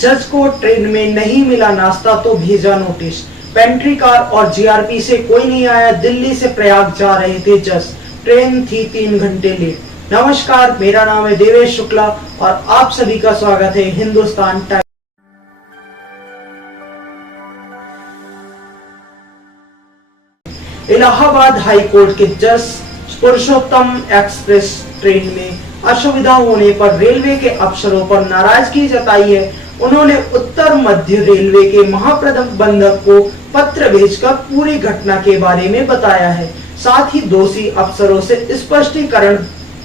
जज को ट्रेन में नहीं मिला नाश्ता तो भेजा नोटिस। पेंट्री कार और जीआरपी से कोई नहीं आया। दिल्ली से प्रयाग जा रहे थे जज, ट्रेन थी 3 घंटे लेट। नमस्कार, मेरा नाम है देवेश शुक्ला और आप सभी का स्वागत है Hindustan times. Allahabad high court के जज पुरुषोत्तम एक्सप्रेस ट्रेन में असुविधा होने पर रेलवे के अफसरों पर नाराजगी जताई है। उन्होंने उत्तर मध्य रेलवे के महाप्रबंधक को पत्र भेजकर पूरी घटना के बारे में बताया है। साथ ही दोषी अफसरों से स्पष्टीकरण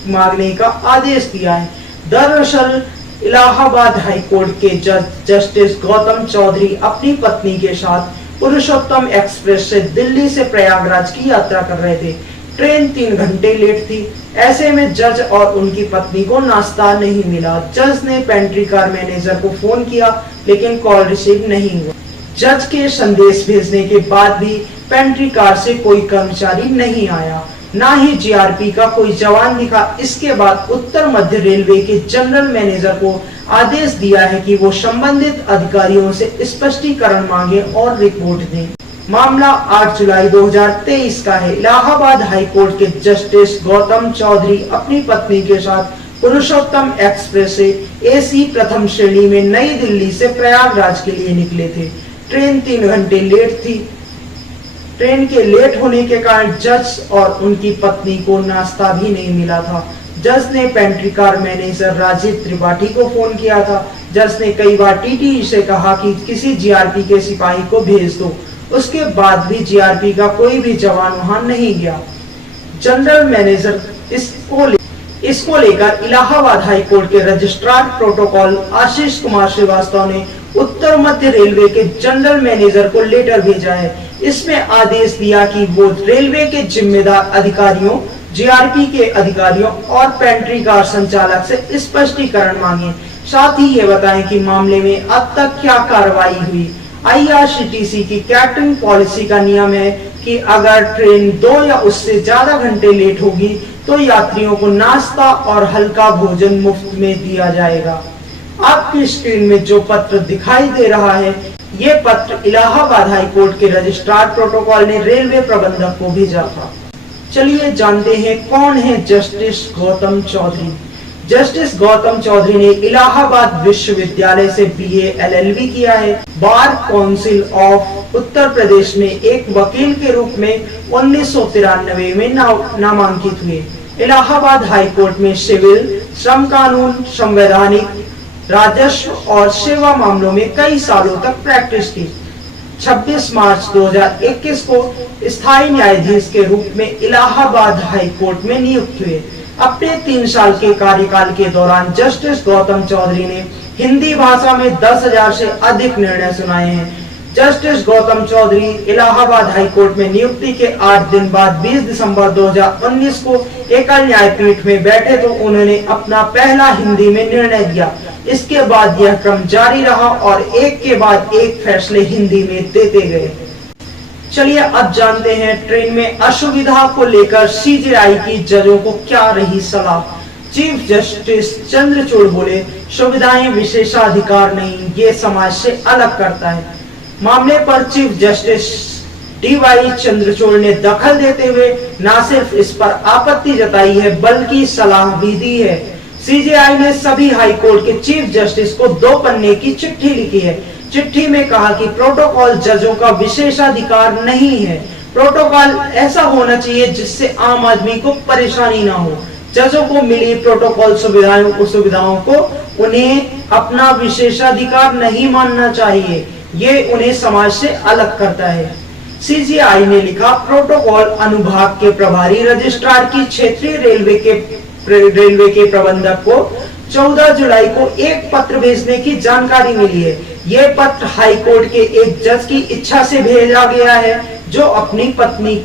मांगने का आदेश दिया है। दरअसल इलाहाबाद हाई कोर्ट के जज जस्टिस गौतम चौधरी अपनी पत्नी के साथ पुरुषोत्तम एक्सप्रेस से दिल्ली से प्रयागराज की यात्रा कर रहे थे। ट्रेन 3 घंटे लेट थी। ऐसे में जज और उनकी पत्नी को नाश्ता नहीं मिला। जज ने पेंट्री कार मैनेजर को फोन किया लेकिन कॉल रिसीव नहीं हुआ। जज के संदेश भेजने के बाद भी पेंट्री कार से कोई कर्मचारी नहीं आया, ना ही जीआरपी का कोई जवान दिखा। इसके बाद उत्तर मध्य रेलवे के जनरल मैनेजर को आदेश दिया है कि वो संबंधित अधिकारियों से स्पष्टीकरण मांगे और रिपोर्ट दें। मामला 8 जुलाई 2023 का है। इलाहाबाद हाई कोर्ट के जस्टिस गौतम चौधरी अपनी पत्नी के साथ पुरुषोत्तम एक्सप्रेस से एसी प्रथम श्रेणी में नई दिल्ली से प्रयागराज के लिए निकले थे। ट्रेन 3 घंटे लेट थी। ट्रेन के लेट होने के कारण जज और उनकी पत्नी को नाश्ता भी नहीं मिला था। जज ने pantry car manager Rajeev Tripathi को फोन किया था। जज ने कई बार टीटीई से कहा कि किसी जीआरपी के सिपाही को भेज दो। उसके बाद भी जीआरपी का कोई भी जवान वहां नहीं गया। जनरल मैनेजर इसको लेकर इलाहाबाद हाई कोर्ट के रजिस्ट्रार प्रोटोकॉल आशीष कुमार श्रीवास्तव ने उत्तर मध्य रेलवे के जनरल मैनेजर को लेटर भेजा है। इसमें आदेश दिया कि वो रेलवे के जिम्मेदार अधिकारियों, जीआरपी के अधिकारियों और पेंट्री कार संचालक से स्पष्टीकरण मांगे। साथ ही ये बताएं कि मामले में अब तक क्या कार्रवाई हुई। आईआरसीटीसी की कैटरिंग पॉलिसी का नियम है कि अगर ट्रेन 2 या उससे ज्यादा घंटे लेट होगी तो यात्रियों को नाश्ता और हल्का भोजन मुफ्त में दिया जाएगा। आपकी स्क्रीन में जो पत्र दिखाई दे रहा है, ये पत्र इलाहाबाद हाई कोर्ट के रजिस्ट्रार प्रोटोकॉल ने रेलवे प्रबंधक को भेजा था। चलिए जानते हैं कौन है जस्टिस गौतम चौधरी। जस्टिस गौतम चौधरी ने इलाहाबाद विश्वविद्यालय से बीए एलएलबी किया है। Bar council of Uttar Pradesh में एक वकील के रूप में 1993 में नामांकित हुए। इलाहाबाद हाई कोर्ट में सिविल, श्रम कानून, संवैधानिक, राजस्व और सेवा मामलों में कई सालों तक प्रैक्टिस की। 26 मार्च 2021 को स्थायी न्यायाधीश के रूप में इलाहाबाद हाई कोर्ट में नियुक्त हुए। अपने 3 साल के कार्यकाल के दौरान जस्टिस गौतम चौधरी ने हिंदी भाषा में 10,000 से अधिक निर्णय सुनाए हैं। Justice Gautam Chaudhary Allahabad high court में नियुक्ति के 8 दिन बाद 20 दिसंबर 2019 को एकल न्यायपीठ में बैठे तो उन्होंने अपना पहला हिंदी में निर्णय दिया। इसके बाद यह क्रम जारी रहा और एक के बाद एक फैसले हिंदी में देते गए। चलिए अब जानते हैं ट्रेन में असुविधा को लेकर सीजेआई की जजों को क्या रही सलाह। चीफ जस्टिस चंद्रचूड़ बोले, सुविधाएं विशेषाधिकार नहीं, ये समाज से अलग करता है। मामले पर चीफ जस्टिस डीवाई चंद्रचूड़ ने दखल देते हुए न सिर्फ इस पर आपत्ति जताई है बल्कि सलाह भी दी है। सीजेआई ने सभी हाई कोर्ट के चीफ जस्टिस को 2 पन्ने की चिट्ठी लिखी है। चिट्ठी में कहा कि प्रोटोकॉल जजों का विशेषाधिकार नहीं है। प्रोटोकॉल ऐसा होना चाहिए जिससे आम आदमी को परेशानी ना हो। जजों को मिली प्रोटोकॉल सुविधाओं को उन्हें अपना विशेषाधिकार नहीं मानना चाहिए। ये उन्हें समाज से अलग करता है। सीजेआई ने लिखा, प्रोटोकॉल अनुभाग के प्रभारी रजिस्ट्रार की क्षेत्रीय रेलवे के प्रबंधक को 14 जुलाई को एक पत्र भेजने की जानकारी मिली है। ये पत्र हाई कोर्ट के एक जज की इच्छा से भेजा गया है जो अपनी पत्नी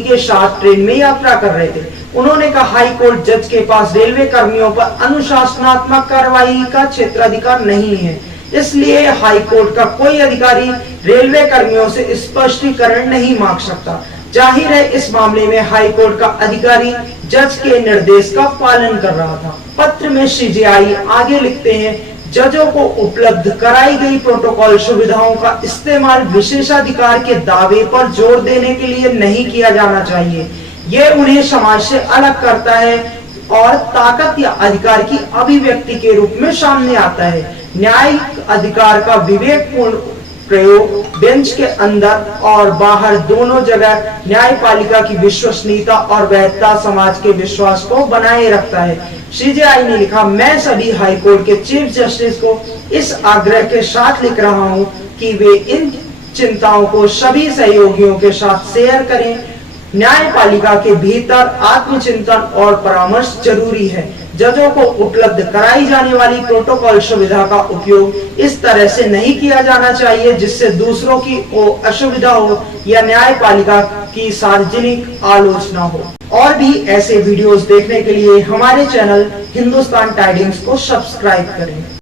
के साथ ट्रेन में यात्रा कर रहे थे। उन्होंने कहा हाई कोर्ट जज के पास रेलवे कर्मियों पर अनुशासनात्मक कार्रवाई का क्षेत्राधिकार नहीं है, इसलिए हाई कोर्ट का कोई अधिकारी रेलवे कर्मियों से स्पष्टीकरण नहीं मांग सकता। जाहिर है इस मामले में हाई कोर्ट का अधिकारी जज के निर्देश का पालन कर रहा था। पत्र में सीजेआई आगे लिखते हैं, जजों को उपलब्ध कराई गई प्रोटोकॉल सुविधाओं का इस्तेमाल विशेषाधिकार के दावे पर जोर देने के लिए नहीं किया जाना चाहिए। यह उन्हें समाज से अलग करता है और ताकत या अधिकार की अभिव्यक्ति के रूप में सामने आता है। न्यायिक अधिकार का विवेकपूर्ण प्रयोग बेंच के अंदर और बाहर दोनों जगह न्यायपालिका की विश्वसनीयता और वैधता समाज के विश्वास को बनाए रखता है। सीजेआई ने लिखा, मैं सभी हाईकोर्ट के चीफ जस्टिस को इस आग्रह के साथ लिख रहा हूं कि वे इन चिंताओं को सभी सहयोगियों के साथ शेयर करें। न्यायपालिका के भीतर आत्मचिंतन और परामर्श जरूरी है। जजों को उपलब्ध कराई जाने वाली प्रोटोकॉल सुविधा का उपयोग इस तरह से नहीं किया जाना चाहिए जिससे दूसरों की असुविधा हो या न्यायपालिका की सार्वजनिक आलोचना हो। और भी ऐसे वीडियोस देखने के लिए हमारे चैनल हिंदुस्तान टाइडिंग्स को सब्सक्राइब करें।